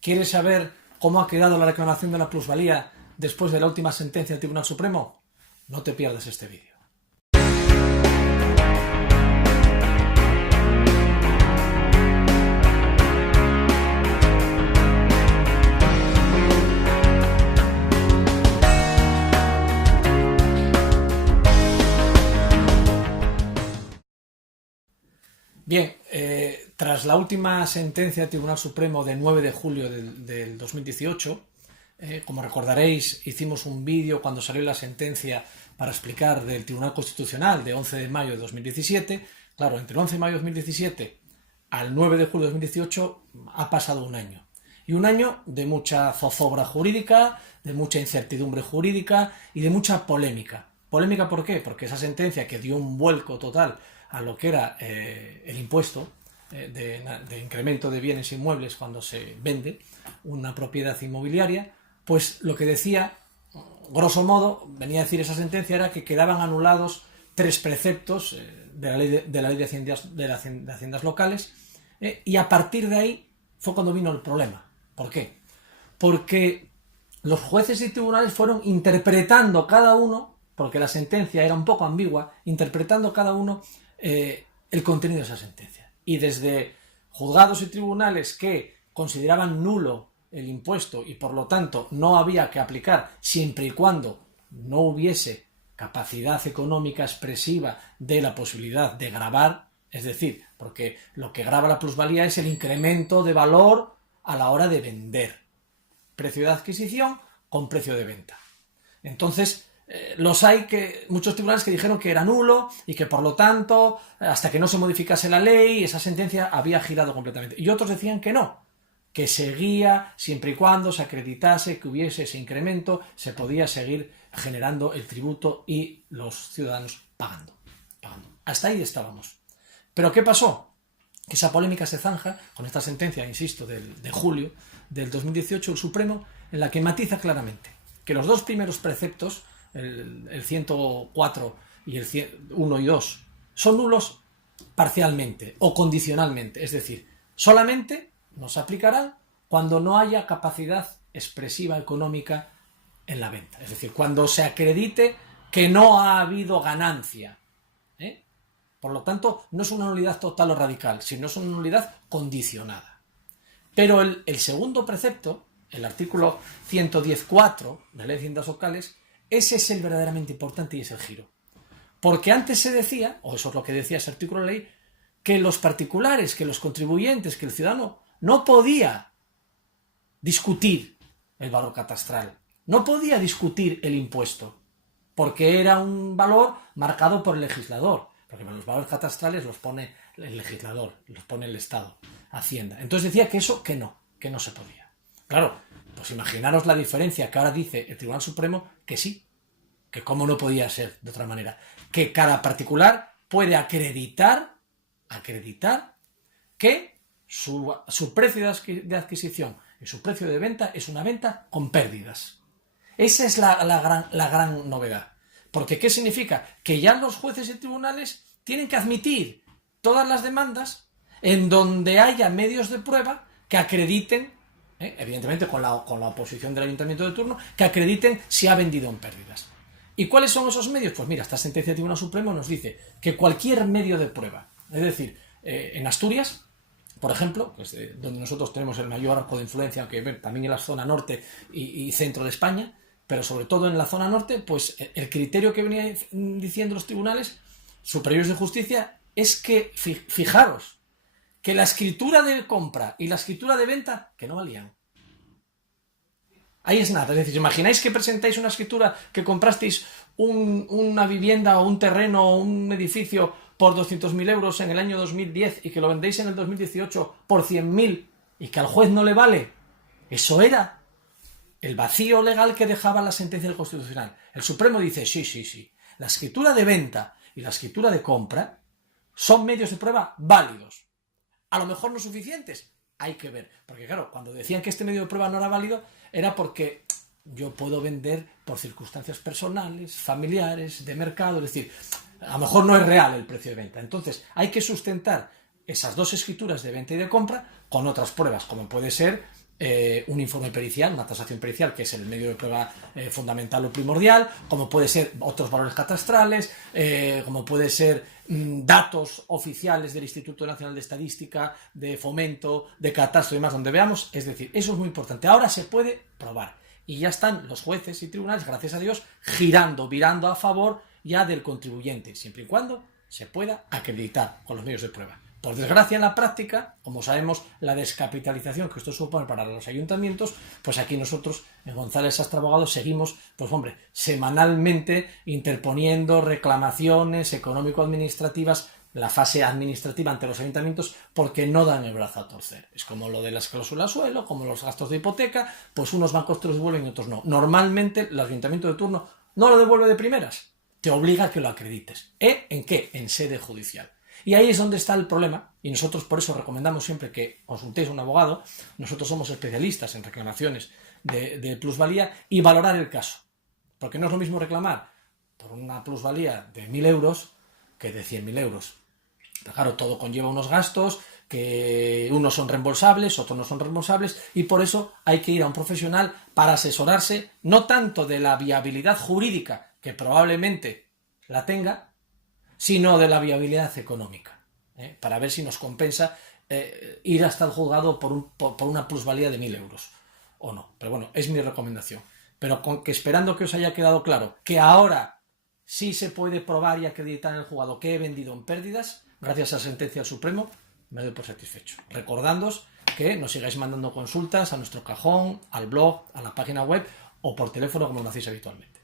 ¿Quieres saber cómo ha quedado la reclamación de la plusvalía después de la última sentencia del Tribunal Supremo? No te pierdas este vídeo. Bien, tras la última sentencia del Tribunal Supremo de 9 de julio del 2018, como recordaréis, hicimos un vídeo cuando salió la sentencia para explicar del Tribunal Constitucional de 11 de mayo de 2017. Claro, entre el 11 de mayo de 2017 al 9 de julio de 2018 ha pasado un año. Y un año de mucha zozobra jurídica, de mucha incertidumbre jurídica y de mucha polémica. ¿Polémica por qué? Porque esa sentencia que dio un vuelco total a lo que era el impuesto de incremento de bienes inmuebles cuando se vende una propiedad inmobiliaria, pues lo que decía, grosso modo, venía a decir esa sentencia era que quedaban anulados 3 preceptos de la ley de haciendas locales, y a partir de ahí fue cuando vino el problema. ¿Por qué? Porque los jueces y tribunales fueron interpretando cada uno, porque la sentencia era un poco ambigua, interpretando cada uno el contenido de esa sentencia. Y desde juzgados y tribunales que consideraban nulo el impuesto y por lo tanto no había que aplicar siempre y cuando no hubiese capacidad económica expresiva de la posibilidad de gravar, es decir, porque lo que grava la plusvalía es el incremento de valor a la hora de vender. Precio de adquisición con precio de venta. Entonces, muchos tribunales que dijeron que era nulo y que por lo tanto, hasta que no se modificase la ley, esa sentencia había girado completamente. Y otros decían que no, que seguía siempre y cuando se acreditase que hubiese ese incremento, se podía seguir generando el tributo y los ciudadanos pagando. Hasta ahí estábamos. ¿Pero qué pasó? Que esa polémica se zanja con esta sentencia, insisto, de julio del 2018, el Supremo, en la que matiza claramente que los 2 primeros preceptos, el 104 y el 1 y 2, son nulos parcialmente o condicionalmente, es decir, solamente nos aplicarán cuando no haya capacidad expresiva económica en la venta, es decir, cuando se acredite que no ha habido ganancia. Por lo tanto, no es una nulidad total o radical, sino es una nulidad condicionada. Pero el segundo precepto, el artículo 110.4 de la Ley de Haciendas Locales, ese es el verdaderamente importante y es el giro. Porque antes se decía, o eso es lo que decía ese artículo de ley, que los particulares, que los contribuyentes, que el ciudadano no podía discutir el valor catastral, no podía discutir el impuesto, porque era un valor marcado por el legislador, porque los valores catastrales los pone el legislador, los pone el Estado, Hacienda. Entonces decía que eso, que no se podía. Claro, pues imaginaros la diferencia que ahora dice el Tribunal Supremo que sí, que cómo no podía ser de otra manera, que cada particular puede acreditar que su precio de adquisición y su precio de venta es una venta con pérdidas. Esa es la gran novedad. Porque ¿qué significa? Que ya los jueces y tribunales tienen que admitir todas las demandas en donde haya medios de prueba que acrediten, evidentemente con la oposición del ayuntamiento de turno, que acrediten si ha vendido en pérdidas. ¿Y cuáles son esos medios? Pues mira, esta sentencia del Tribunal Supremo nos dice que cualquier medio de prueba, es decir, en Asturias, por ejemplo, pues, donde nosotros tenemos el mayor arco de influencia, aunque también en la zona norte y centro de España, pero sobre todo en la zona norte, pues el criterio que venían diciendo los tribunales superiores de justicia es que, fijaros, que la escritura de compra y la escritura de venta, que no valían. Ahí es nada, es decir, ¿imagináis que presentáis una escritura que comprasteis una vivienda o un terreno o un edificio por 200.000 euros en el año 2010 y que lo vendéis en el 2018 por 100.000 y que al juez no le vale? Eso era el vacío legal que dejaba la sentencia del Constitucional. El Supremo dice, sí, la escritura de venta y la escritura de compra son medios de prueba válidos. A lo mejor no suficientes, hay que ver. Porque claro, cuando decían que este medio de prueba no era válido, era porque yo puedo vender por circunstancias personales, familiares, de mercado, es decir, a lo mejor no es real el precio de venta. Entonces, hay que sustentar esas 2 escrituras de venta y de compra con otras pruebas, como puede ser un informe pericial, una tasación pericial, que es el medio de prueba fundamental o primordial, como puede ser otros valores catastrales, como puede ser datos oficiales del Instituto Nacional de Estadística, de Fomento, de Catastro y demás, donde veamos. Es decir, eso es muy importante. Ahora se puede probar. Y ya están los jueces y tribunales, gracias a Dios, virando a favor ya del contribuyente, siempre y cuando se pueda acreditar con los medios de prueba. Por desgracia, en la práctica, como sabemos, la descapitalización que esto supone para los ayuntamientos, pues aquí nosotros, en González Sastre Abogados, seguimos, pues hombre, semanalmente interponiendo reclamaciones económico-administrativas, la fase administrativa ante los ayuntamientos, porque no dan el brazo a torcer. Es como lo de las cláusulas suelo, como los gastos de hipoteca, pues unos bancos te los devuelven y otros no. Normalmente el ayuntamiento de turno no lo devuelve de primeras, te obliga a que lo acredites. ¿En qué? En sede judicial. Y ahí es donde está el problema, y nosotros por eso recomendamos siempre que consultéis a un abogado. Nosotros somos especialistas en reclamaciones de plusvalía y valorar el caso. Porque no es lo mismo reclamar por una plusvalía de 1.000 euros que de 100.000 euros. Pero claro, todo conlleva unos gastos que unos son reembolsables, otros no son reembolsables, y por eso hay que ir a un profesional para asesorarse, no tanto de la viabilidad jurídica, que probablemente la tenga, sino de la viabilidad económica, para ver si nos compensa ir hasta el juzgado por una plusvalía de 1.000 euros o no. Pero bueno, es mi recomendación. Pero esperando que os haya quedado claro que ahora sí se puede probar y acreditar en el juzgado que he vendido en pérdidas, gracias a la sentencia del Supremo, me doy por satisfecho. Recordándoos que nos sigáis mandando consultas a nuestro cajón, al blog, a la página web o por teléfono como lo hacéis habitualmente.